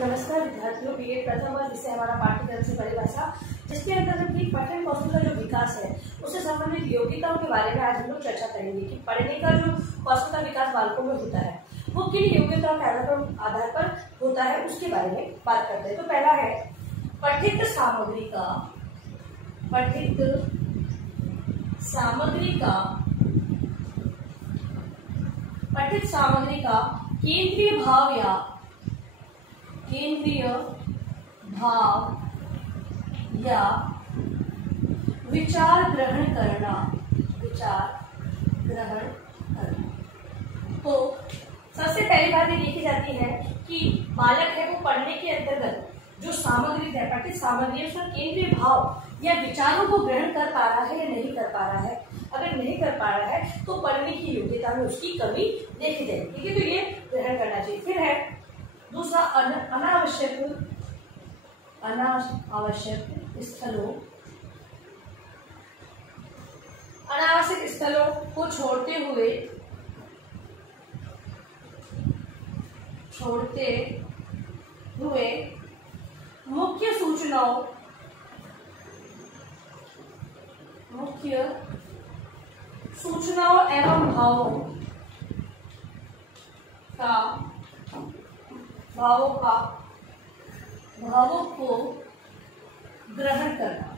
नमस्कार विद्यार्थियों, बीएड प्रथम वर्ष विषय हमारा पाठ्यक्रम से परिभाषा, जिसके अंतर्गत की पठन कौशल का जो विकास है उससे संबंधित योग्यताओं के बारे में आज हम लोग चर्चा करेंगे कि पढ़ने का जो कौशल का विकास बालकों में होता है वो किन योग्यताओं के आधार पर होता है उसके बारे में बात करते हैं। तो पहला है पठित सामग्री का केंद्रीय भाव या विचार ग्रहण करना। तो सबसे पहली बात ये देखी जाती है कि बालक है वो पढ़ने के अंतर्गत जो सामग्री है, पठित सामग्री, उसका केंद्रीय भाव या विचारों को ग्रहण कर पा रहा है या नहीं कर पा रहा है। अगर नहीं कर पा रहा है तो पढ़ने की योग्यता में उसकी कमी देखी जाएगी। ठीक है, तो ये ग्रहण करना चाहिए। फिर है दूसरा अनावश्यक स्थलों को छोड़ते हुए मुख्य सूचनाओं एवं भावों को ग्रहण करना।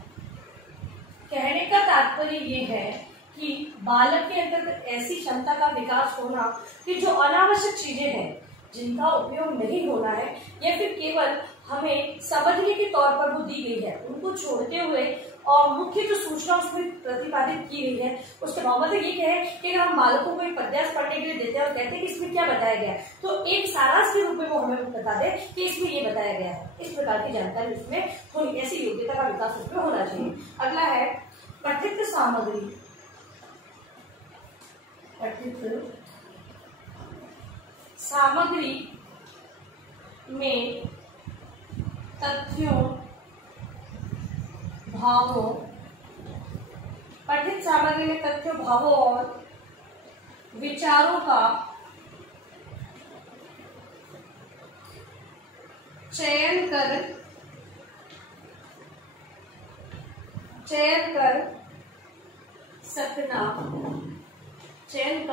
कहने का तात्पर्य ये है कि बालक के अंतर्गत ऐसी क्षमता का विकास होना कि जो अनावश्यक चीजें हैं जिनका उपयोग नहीं होना है या फिर केवल हमें समझने के तौर पर वो दी गई है उनको छोड़ते हुए और मुख्य जो सूचना उसमें प्रतिपादित की गई है उसके मतलब ये क्या है कि अगर हम बालकों को एक पद्यांश पढ़ने के लिए देते हैं और कहते हैं कि इसमें क्या बताया गया है तो एक सारांश के रूप में वो हमें बता दे कि इसमें ये बताया गया है। इस प्रकार की जानकारी उसमें थोड़ी ऐसी योग्यता का विकास उसमें होना चाहिए। अगला है पठित सामग्री में तथ्यों भावों और विचारों का चयन कर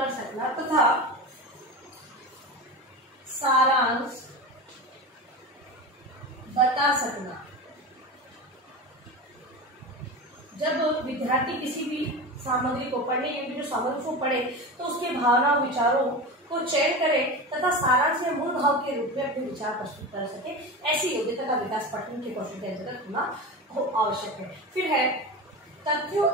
सकना तथा सारांश बता सकना। जब विद्यार्थी किसी भी सामग्री को पढ़ने योग्य जो सामग्री को पढ़े तो उसके भावना विचारों को चयन करे तथा सारांश या मूल भाव के रूप में अपने विचार प्रस्तुत कर सके, ऐसी योग्यता का विकास पठन के कौशल के अंतर्गत होना आवश्यक है। फिर है तथ्यों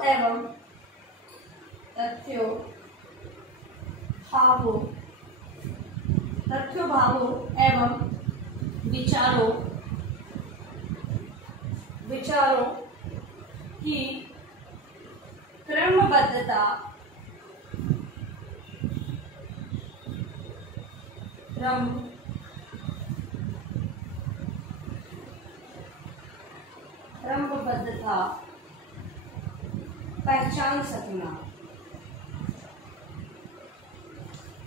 भावों एवं विचारों की क्रमबद्धता पहचान सकना।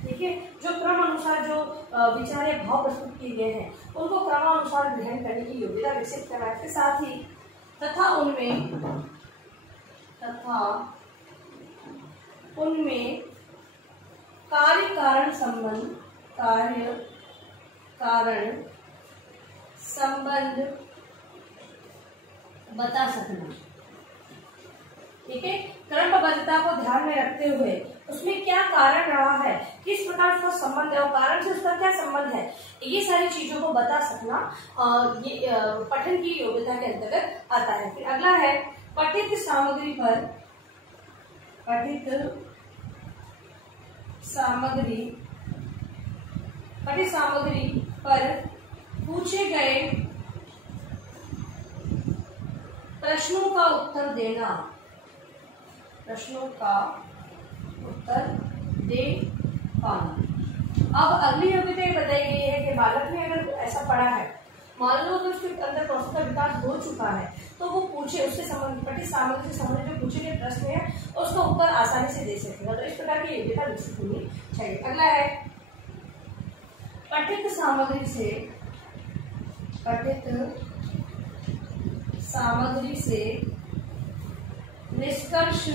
ठीक है, जो क्रम अनुसार जो विचार या भाव प्रस्तुत किए गए हैं उनको क्रमानुसार ग्रहण करने की योग्यता विकसित करना के साथ ही तथा उनमें कार्य कारण संबंध बता सकना। ठीक है, क्रमबद्धता को ध्यान में रखते हुए उसमें क्या कारण रहा है, किस प्रकार उसका संबंध है और कारण से उसका क्या संबंध है, ये सारी चीजों को बता सकना ये पठन की योग्यता के अंतर्गत आता है। फिर अगला है पठित सामग्री पर पूछे गए प्रश्नों का उत्तर दे पाना। अब अगली योग्यता ये बताई गई है कि बालक ने अगर ऐसा पढ़ा है, मान लो तो उसके अंदर कौशल का विकास हो चुका है तो वो पूछे उससे संबंधित पठित सामग्री से संबंधित जो पूछे गए प्रश्न है उसका उत्तर आसानी से दे सकेगा। तो इस प्रकार की योग्यता विकसित होनी चाहिए। अगला है पठित सामग्री से पठित सामग्री से निष्कर्ष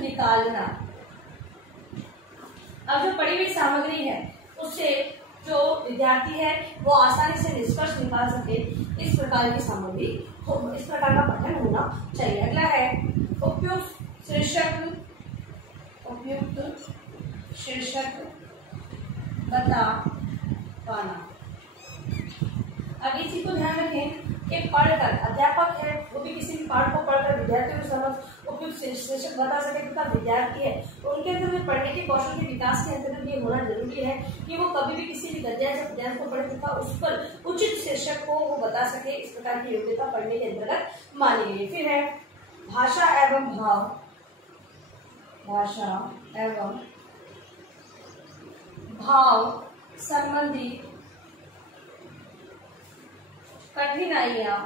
निकालना। अब जो पढ़ी हुई सामग्री है उससे जो विद्यार्थी है वो आसानी से निष्कर्ष निकाल सके, इस प्रकार की सामग्री इस प्रकार का पठन होना चाहिए। अगला है उपयुक्त शीर्षक बता पाना। अब इसी को ध्यान रखें कि पढ़कर अध्यापक है वो भी किसी भी पाठ को पढ़कर विद्यार्थियों को समझ उपयुक्त शीर्षक बता सके तथा विद्यार्थी है तो उनके अंदर में पढ़ने के कौशल के विकास के अंतर्गत ये होना जरूरी है कि वो कभी भी किसी भी गद्य या पद्यांश को पढ़े तथा उस पर उचित शीर्षक को वो बता सके। इस प्रकार की योग्यता पढ़ने के अंतर्गत मानी गई। फिर है भाषा एवं भाव संबंधी कठिनाइयों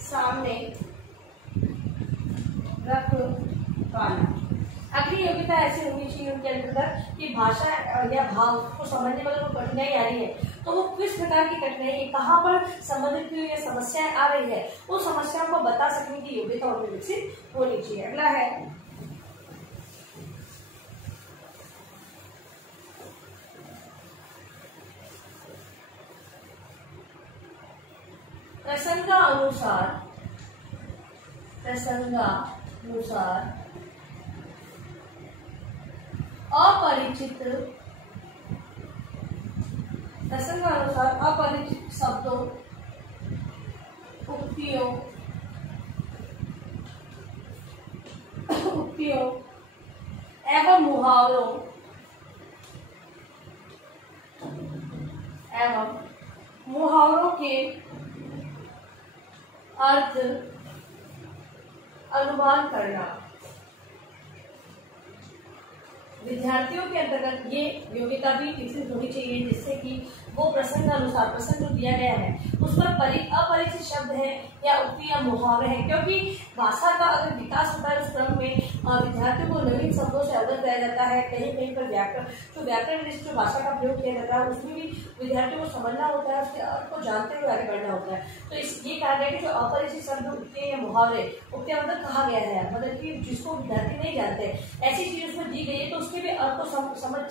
सामने रख पाना। अगली योग्यता ऐसी होनी चाहिए उनके अंतर्गत कि भाषा या भाव को समझने में अगर कठिनाई आ रही है तो वो किस प्रकार की कठिनाई कहाँ पर संबंधित हुई या समस्याएं आ रही है उन समस्याओं को बता सकने की योग्यता उनमें विकसित होनी चाहिए। अगला है प्रसंगानुसार अपरिचित शब्दों, उक्तियों एवं मुहावरों के अर्थ अनुमान करना। विद्यार्थियों के अंतर्गत ये योग्यता भी विकसित होनी चाहिए जिससे कि वो प्रसंग अनुसार प्रसंग जो दिया गया है उस पर अपरिचित शब्द है या उक्ति या मुहावरे हैं, क्योंकि भाषा का अगर विकास होता है उस क्रम में विद्यार्थियों को नवीन शब्दों से अवगत कराया जाता है। कहीं कहीं पर व्याकरण जो भाषा का प्रयोग किया जाता है उसमें भी विद्यार्थियों को समझना होता है, उसके अर्थ को जानते हुए आगे बढ़ना होता है। तो ये कहा गया कि जो अपरिचित शब्द उक्ति या मुहावरे, उक्तियां मतलब कहा गया है मतलब कि जिसको विद्यार्थी नहीं जानते ऐसी चीज उसमें दी गई है तो उसके भी अर्थ को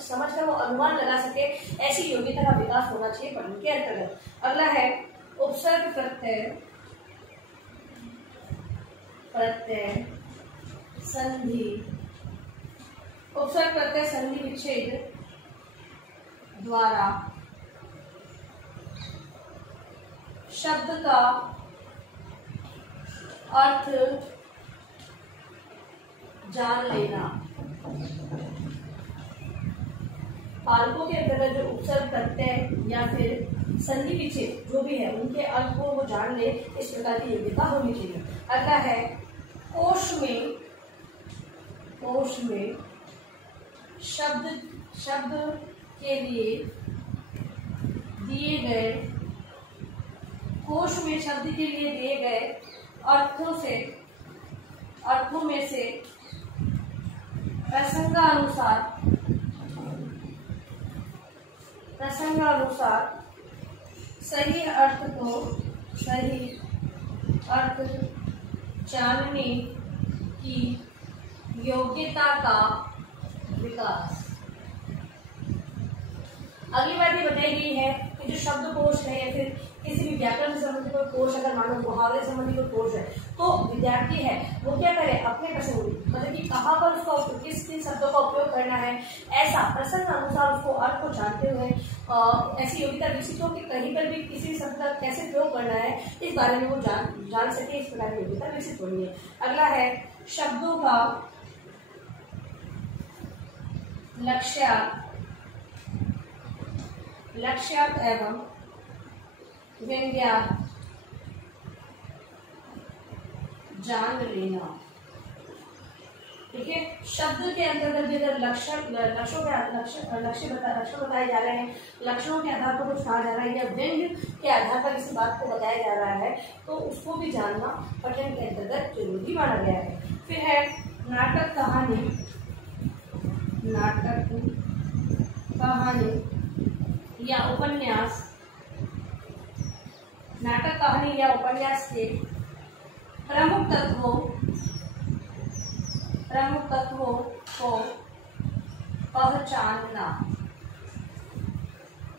समझ कर वो अनुमान लगा सके, ऐसी योग्यता का विकास होना चाहिए पढ़ने के अंतर्गत। अगला है उपसर्ग प्रत्यय संधि विच्छेद द्वारा शब्द का अर्थ जान लेना। पालकों के अंतर्गत जो उपसर्ग प्रत्यय या फिर संधि विच्छेद जो भी है उनके अर्थ को वो जान ले, इस प्रकार की योग्यता होनी चाहिए। अगला है कोश में शब्द के लिए दिए गए अर्थों में से प्रसंगानुसार सही अर्थ जानने की योग्यता का विकास। अगली बात ये बताई गई है कि जो शब्दकोश है या फिर किसी भी व्याकरण से संबंधित कोई कोश, अगर मान लो मुहावरे संबंधी कोई कोश है तो विद्यार्थी है वो क्या करे अपने प्रसंग मतलब कि कहाँ पर उसका किन शब्दों का उपयोग करना है, ऐसा प्रसंग अनुसार उसको अर्थ को जानते हुए ऐसी योग्यता विकसित हो कि कहीं पर भी किसी शब्द का कैसे प्रयोग करना है इस बारे में वो जान सके, इस प्रकार की योग्यता विकसित होनी है। अगला है शब्दों का लक्ष्यार्थ एवं व्यंग्यार्थ जान लेना। ठीक है, शब्द के अंतर्गत अगर लक्ष्य बताए जा रहे हैं, लक्षणों के आधार पर कुछ कहा जा रहा है या व्यंग्य के आधार पर किसी बात को बताया जा रहा है तो उसको भी जानना पठन के अंतर्गत जरूरी माना गया है। फिर है नाटक कहानी या उपन्यास, नाटक कहानी या उपन्यास के प्रमुख तत्वों को पहचानना।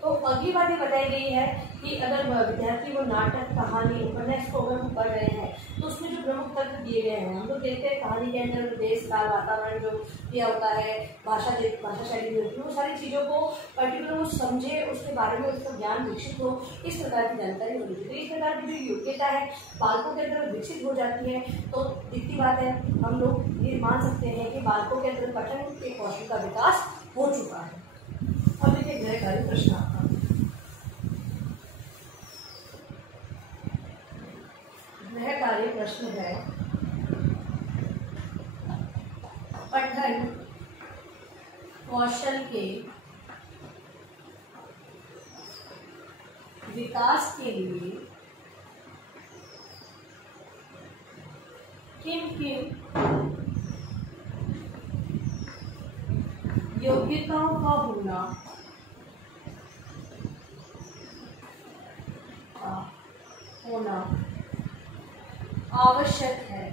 तो अगली बात ये बताई गई है कि अगर विद्यार्थी वो नाटक कहानी उपन्यास को अगर हम पढ़ रहे हैं तो उसमें जो प्रमुख तत्व दिए गए हैं, हम लोग देखते हैं कहानी के अंदर देश काल वातावरण जो दिया होता है, भाषा शैली जो होती है, वो सारी चीज़ों को पर्टिकुलर वो समझे, उसके बारे में उसका ज्ञान विकसित हो, इस प्रकार की जानकारी होनी चाहिए। तो इस प्रकार की जो योग्यता है बालकों के अंदर विकसित हो जाती है। तो दिखती बात है, हम लोग ये मान सकते हैं कि बालकों के अंदर पठन के कौशल का विकास हो चुका है। अब देखिए गृहकार्य प्रश्न आपका। गृहकार्य प्रश्न है, पठन कौशल के विकास के लिए किन योग्यताओं का होना आवश्यक है।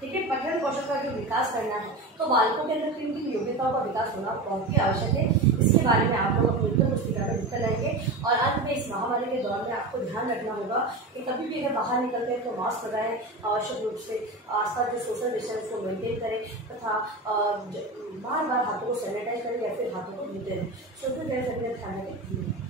ठीक है, पठन कौशल का जो विकास करना है तो बालकों के अंदर किन किन योग्यताओं का विकास होना बहुत ही आवश्यक है। इसके बारे में आप लोग अपनी उत्तर पुस्तिका में लिखकर लाएंगे। और अंत में इस महामारी के दौर में आपको ध्यान रखना होगा कि कभी भी अगर बाहर निकलते हैं तो मास्क लगाएं, आवश्यक रूप से आसपास जो सोशल डिस्टेंस को मेंटेन करें तथा बार बार हाथों को सैनिटाइज करें या फिर हाथों को धोते रहें। सोशल डिस्टेंस ध्यान रखें।